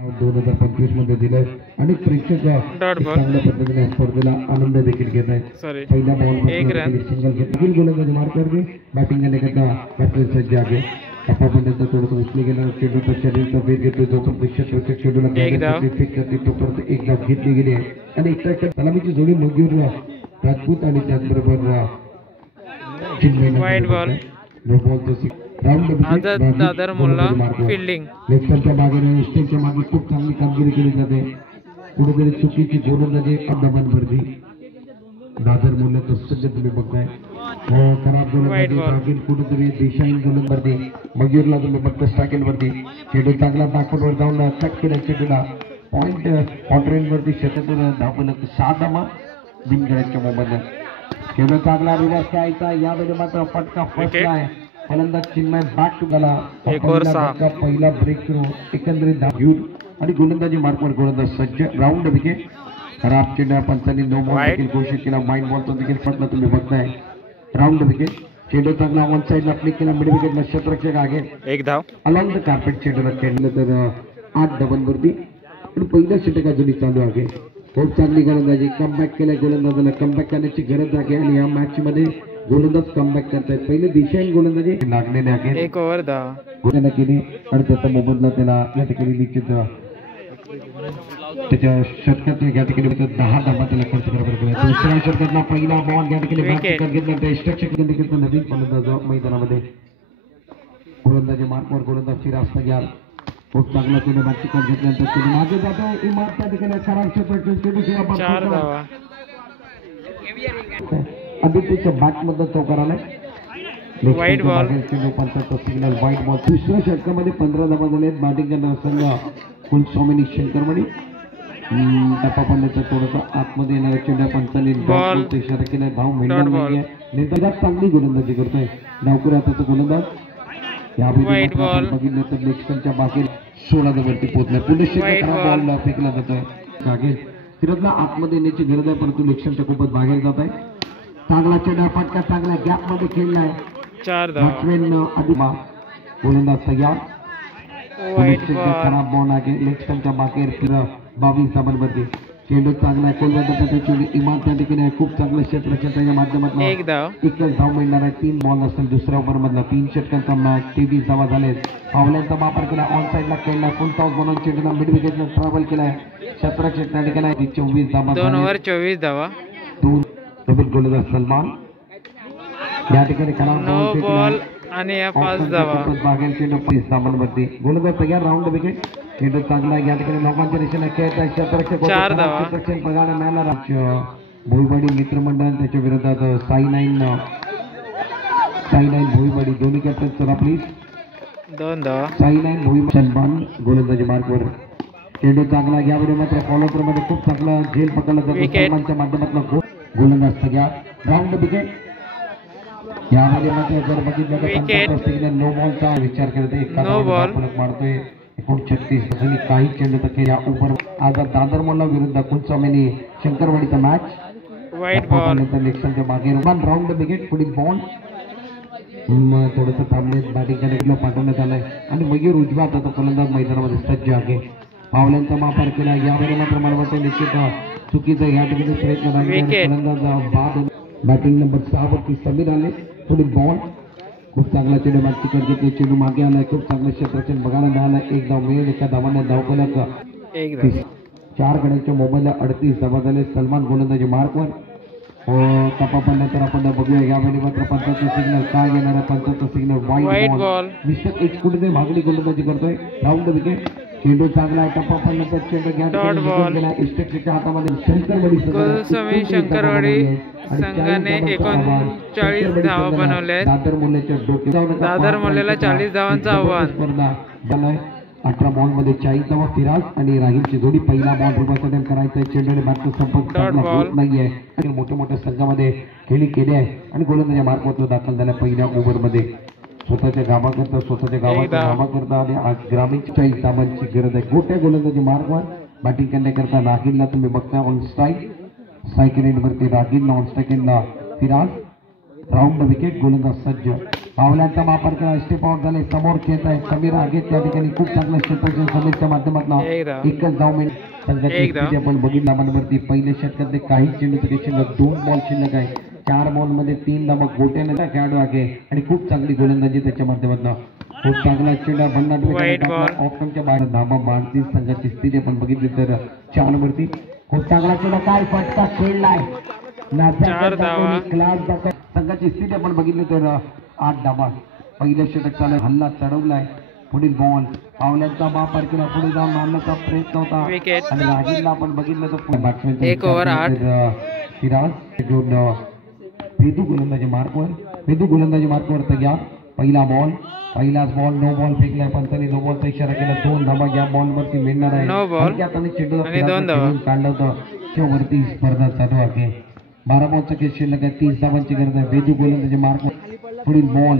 2025 मध्ये दिलंय आणि प्रेक्षक चांगल्या पद्धतीने स्पर्धेला आनंद देखील घेत आहेत. पहिल्या बॉल सिंगल घेतली गोलंदाजी मार्कवरती बॅटिंग करण्याकरता बॅट्समॅन सज्ज आहे. टप्पापर्यंत थोडंसं उचले गेलं चेंडूचा शरीरचा वेग घेतोय जो पण क्षेत्ररक्षक चेंडूला फिक्स करते तोपर्यंत एक धाव घेतली गेली आहे आणि एक सलामीची जोडी मयूर राजपूत आणि त्याचबरोबर वाईट बॉल दादर मुल्ला फिल्डिंग लेफ्टच्या मागे स्टेजच्या मागे खूप चांगली कामगिरी केली जाते. कुठेतरी चुकीची गोलंदाजी अंदमानवरती दादर मुल्ला सध्या तुम्ही बघताय खराब गोलंदाजी कुठेतरी दिशाहीन गोलंदाजी मयूरला तुम्ही बघता स्ट्रायकिंग वरती चेंडू चांगला बॅकवर्डवर जाऊन कट केला चेंडूला पॉइंट ऑटरेन वरती शतकून धावलं 6 धावा बिनगडाच्या मोबाईल चेंडू चांगला रिव्हर्स घ्यायचा यावेळी मात्र फटका फसला आहे. फलंदाज चिन्मय बॅक टू गेला पहिला ब्रेक थ्रू एकंदरीत धाव घेऊन आणि गोलंदाजी मार्कवर गोलंदाज सज्ज राऊंड विकेट खराब चेंडू पंचांनी नो बॉल देखील घोषित केला. माइंड बॉल तो देखील फटला तुम्ही बघताय राऊंड विकेट चेंडू चांगला वन साइडला फ्लिक केला मिड विकेटला क्षेत्ररक्षक आगे एक धाव अलॉंग द कार्पेट चेंडूला खेळलं तर 8 धावांवरती आणि पहिल्या षटक अजूनही चालू आहे. खूप चांगली गोलंदाजी कमबॅक केलाय गोलंदाजाला कमबॅक करण्याची गरज आहे आणि या मॅच मध्ये गोलंदाज कमबॅक करतायत. पहिले दिशाहीन गोलंदाजी लागलेले आहे एक ओव्हर गोलंदाजी केली आणि त्याचा मोबदला त्याला या ठिकाणी निश्चित त्याच्या षटकात या ठिकाणी 10 धावा त्याला खर्च करावा लागला. दुसऱ्या षटकातला पहिला बॉल या ठिकाणी घेतला स्ट्रक्चर नवीन गोलंदाज मैदानामध्ये गोलंदाजी मार्कवर गोलंदाज फिराज तयार खूप चांगला चेंडू मॅच कर घेतल्यानंतर चेंडू मागे जातो इमारत त्या ठिकाणी खराब क्षेत्र 4 धावा आदित्यच्या बॅट मधला चौकार आलाय वाईट बॉल सिग्नल वाईट बॉल. दुसऱ्या षटकामध्ये 15 धावा झाले बॅटिंग करणारा संघ कुलस्वामिनी शंकरमणी टप्पापर्यंत थोडंसं आतमध्ये येणाऱ्या चेंड्या पंचांनी इशारा केला धाव मिळणार नाहीये. निर्धारात चांगली गोलंदाजी करतोय डावकर हाताचा गोलंदाज वाईट बॉल बघितलं तर लेफ्टच्या बाकी 16 धावांवरती पोहोचलाय. पुन्हा बॉल फेकला जातोय मागे फिरतला आतमध्ये येण्याची गरज आहे परंतु लेफ्टच्या खूपच बाहेर जात आहे. चांगला चेंडू फटका चांगला गॅप मध्ये खेळलाय 4 धावा गोलंदाज तयार खराब बॉल आहे लेफ्टच्या बाहेर 22 धावांवरती चेंडू चांगला कोलकाता इमारत त्या ठिकाणी खूप चांगलं क्षेत्ररक्षकाच्या माध्यमातून एकच धाव मिळणार आहे. 3 बॉल असेल दुसऱ्या ओव्हर मधला 3 षटकांचा मॅच 23 धावा झाले. पावल्यांचा वापर केला ऑन साइडला खेळला फुल टॉस बनवून चेंडूला मिड विकेटला ट्रॅव्हल केलाय क्षेत्ररक्षक त्या ठिकाणी 24 धावा 2 ओव्हर 24 धावा 2 डबल गोलंदाज सलमान या ठिकाणी खराब बॉल आणि 5 धावा बागेल चेंडू 30 धावांवरती गोलंदाज तयार राऊंड विकेट चेंडू चांगला या ठिकाणी लोकांच्या दिशेने खेळत क्षेत्ररक्षक 4 धावा बघायला मिळाला. भोईवाडी मित्रमंडळ त्याच्या विरोधात साई नाईन भोईवाडी दोन्ही कॅप्टन चला प्लीज 2 धावा साई नाईन भोईवाडी सलमान गोलंदाजी मार्कवर चेंडू चांगला यावेळी मात्र फॉलोअर मध्ये खूप चांगला झेल पकडला जातो सलमानच्या माध्यमातून गोलंदाज तयार राऊंड विकेट यामध्ये मात्र जर बघितलं नो बॉलचा विचार करत फलक मारतोय 39 अजून काही चेंडू तर या ओव्हर आज दादर मुल्ला विरुद्ध कुलस्वामिनी शंकरवाडीचा मॅच वाईट बॉल लेफ्टच्या मागे राऊंड विकेट पुढील बॉल थोडंसं थांबले बॅटिंग करायला पाठवण्यात आलंय आणि मयूर उजव्या हाताचा फलंदाज मैदानामध्ये सज्ज आहे. पावल्यांचा वापर केला यावेळी मात्र मला वाटतं निश्चित चुकीचा या ठिकाणी प्रयत्न फलंदाज बाद बॅटिंग नंबर 6 वरती समीर आले पुढील बॉल खूप चांगला चेंडू मॅच कर घेतले चेंडू मागे आलाय खूप चांगलं क्षेत्ररक्षण बघायला मिळालं. एक धाव मिळेल एका धावाने धाव केला 4 गड्यांच्या मोबाईलला 38 धावा झाले. सलमान गोलंदाजी मार्कवर तर आपण बघूया यावेळी मात्र पंचाचं सिग्नल काय येणार आहे. पंचाचं सिग्नल वाईट बॉल मिस्टर एक कुठे मागणी गोलंदाजी करतोय राऊंड विकेट चेंडू चांगला टप्पा पडल्याचा चेंडू घ्या इस्टेक्सच्या हातामध्ये शंकरवाडी संघाने 39 धावा बनवल्या दादर मुल्ल्याला 40 धावांचं आव्हान 18 बॉल मध्ये 40 धावा फिराज आणि राहीलची जोडी पहिला बॉल रिवर्स करायचा चेंडूने बॅटचा संपर्क होत नाहीये. मोठ्या मोठ्या संघामध्ये खेळी केली आहे आणि गोलंदाजी मार्कवर दाखल झाल्या पहिल्या ओव्हर मध्ये स्वतःच्या गावा करता आणि आज ग्रामीण 40 धावांची गरज आहे. गोट्या गोलंदाजी मार्कवर बॅटिंग करण्याकरता राहीलला तुम्ही बघता ऑन स्ट्राईक एंडवरती राहील ऑन स्ट्राईक एंडला फिराज राऊंड विकेट गोलंदाज सज्ज पावलांचा वापर केला स्टेप आउट झाले समोर खेळत आहे समीर आगे त्या ठिकाणी खूप चांगलं क्षेत्ररक्षण समीरच्या माध्यमातून एक धाव. एकच धाव मिळेल संघाची एक धाव. स्थिती आपण बघितला मनवरती पहिल्या षटकातले काही चेंडू तरी शिल्लक 2 बॉल शिल्लक आहे 4 बॉल मध्ये 3 धावा गोट्याने खेळाडू आहे आणि खूप चांगली गोलंदाजी त्याच्या माध्यमातून खूप चांगला चेंडू White ball. ऑप्शनच्या बाहेर धावा भारतीय संघाची स्थिती आपण बघितली तर 4 वरती खूप चांगला चेंडू काय फटका खेळलाय 4 धावा. संघाची स्थिती आपण बघितली तर 8 धावा पहिल्या षटक चालू हल्ला चढवलाय पुढील बॉल पावलांचा वापर केला पुढे जाऊन मारण्याचा प्रयत्न होता Wicket. आणि राजीवला आपण बघितलं तर बॅट्समॅन एक over 8. सिराज घेऊन वेदू गोलंदाजी मार्कवर तयार पहिलाच बॉल नो बॉल फेकलाय पंचांनी नो बॉलचा इशारा केला 2 धावा या बॉल वरती मिळणार आहे No ball. हलक्या हाताने चेंडू आणि 2 धावा. काढलं होतं शेवटची स्पर्धा चालू आहे 12 बॉलचा खेळ शिल्लक आहे 30 धावांची गरज आहे वेदू गोलंदाजी मार्क पुढील बॉल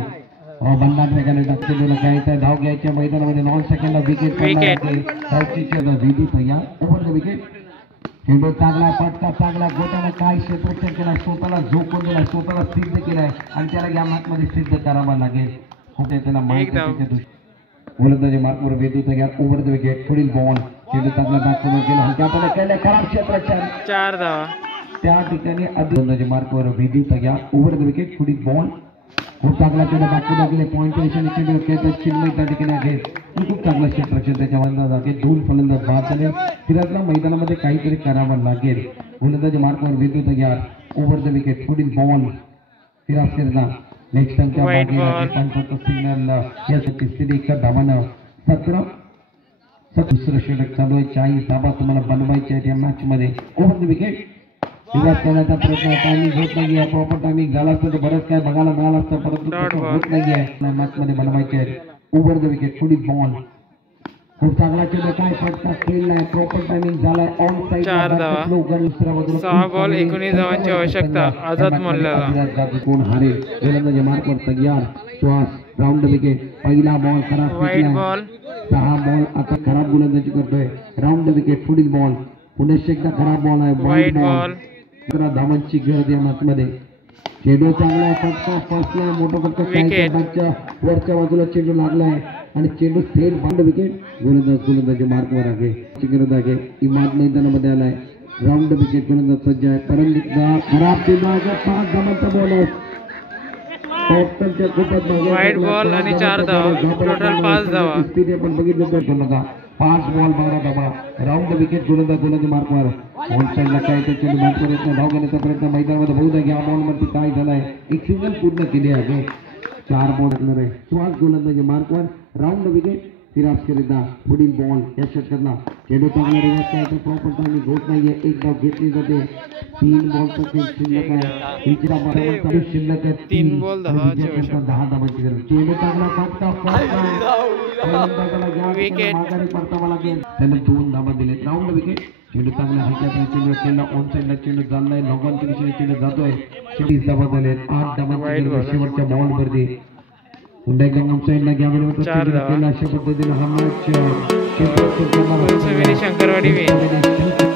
बंधात वेगाने चेंडूला घ्यायचा धाव घ्यायच्या मैदानामध्ये 9 सेकंडला विकेट वेदू तयार ओव्हर द विकेट चेंडू चांगला फटका चांगला गोट्याला काय क्षेत्ररक्षण केला स्वतःला झोकून दिला स्वतःला सिद्ध केलाय आणि त्याला या मॅचमध्ये सिद्ध करावा लागेल खूप त्याला माहिती गोलंदाजी मार्कवर वेदू तयार ओव्हर द विकेट पुढील बॉल चेंडू चांगला बॅटसमन केला हलक्या हाताने केलं खराब क्षेत्ररक्षण 4 धावा. त्या ठिकाणी गोलंदाजी मार्कवर वेदू तयार ओव्हर द विकेट पुढील बॉल खूप चांगला चेंडू बॅटमध्ये गेले पॉईंट पोझिशन चेंडू खेळतात चिन्मय त्या ठिकाणी आहे खूप चांगला क्षेत्ररक्षण त्याच्या अंदाज आहे 2 फलंदाज बाद झाले सिराजला मैदानामध्ये काहीतरी करावं लागेल गोलंदाजी मार्कवर वेदू तयार ओव्हर द विकेट पुढील बॉल सिराज सिरला नेक्स्ट टाइमच्या White ball. सिग्नल यासाठी स्थिती एका धावानं 17 दुसरं षटक चालू आहे 40 धावा तुम्हाला बनवायच्या आहेत या मॅच मध्ये ओव्हर द विकेट विवाद करण्याचा प्रयत्न टायमिंग होत नाहीये प्रॉपर टायमिंग झाला असतं तर बरंच काय बघायला मिळालं असतं परंतु Dot तसं ball. होत नाहीये मॅच मध्ये बनवायचे आहेत ओव्हर द विकेट पुढील बॉल खूप चांगला चेंडू काय फटका खेळलाय प्रॉपर टायमिंग झालाय ऑन साईड 4 धावा. 6 बॉल 19 धावांची आवश्यकता आझाद मल्लाला. कोण हारेल गोलंदाजी मार्कवर तयार श्वास राऊंड द विकेट पहिला बॉल खराब White फेकलाय. ball. 6 बॉल आता खराब गोलंदाजी करतोय राऊंड द विकेट पुढील बॉल पुन्हा एकदा खराब बॉल आहे White ball. 15 धावांची गरज या मॅच मध्ये चेंडू चांगला फटका फसलाय मोठा फटका Wicket. वरच्या बाजूला चेंडू लागलाय आणि चेंडू थेट बांध विकेट गोलंदाजी मार्कवर आहे गरज आहे इमाद मैदानामध्ये आलाय राऊंड विकेट गोलंदाज सज्ज आहे परंतु खराब चेंडू आहे 5 धावांचा बॉल White ball आणि 4 धावा. Total 5 धावा. स्थिती आपण बघितलं तर बघा 5 बॉल 12 धावा राऊंड विकेट गोलंदाजी मार्कवर ऑन साईडला काय तर चेंडू बॅटवर येत धाव घेण्याचा प्रयत्न मैदानामध्ये बहुधा या बॉलवरती काय झालाय एक सिंगल पूर्ण केली आहे 4 बॉल असणार आहे श्वास गोलंदाजी मार्कवर राऊंड विकेट सिराज करिता पुढील बॉल या षटकातला चेंडू चांगला रिवर्स काय तर प्रॉपर टायमिंग होत नाहीये एक धाव घेतली जाते 3 बॉलचा खेळ शिल्लक आहे तिसरा बॉल शिल्लक आहे 3 बॉल 10 10 धावांची गरज चेंडू चांगला फटका Wicket. माघारी परतावा लागेल त्याने 2 धावा दिले राऊंड विकेट चेंडू चांगला हलक्या चेंडू केला ऑन साईडला चेंडू चाललाय लॉंगॉनच्या दिशेने चेंडू जातोय 30 धावा झाले 8 धावांची White गरज ball. शेवटच्या बॉल वरती पुन्हा गंगम साईडला घ्यावर 4 धावा. अशा पद्धतीने हा मॅच शंकरवाडी win.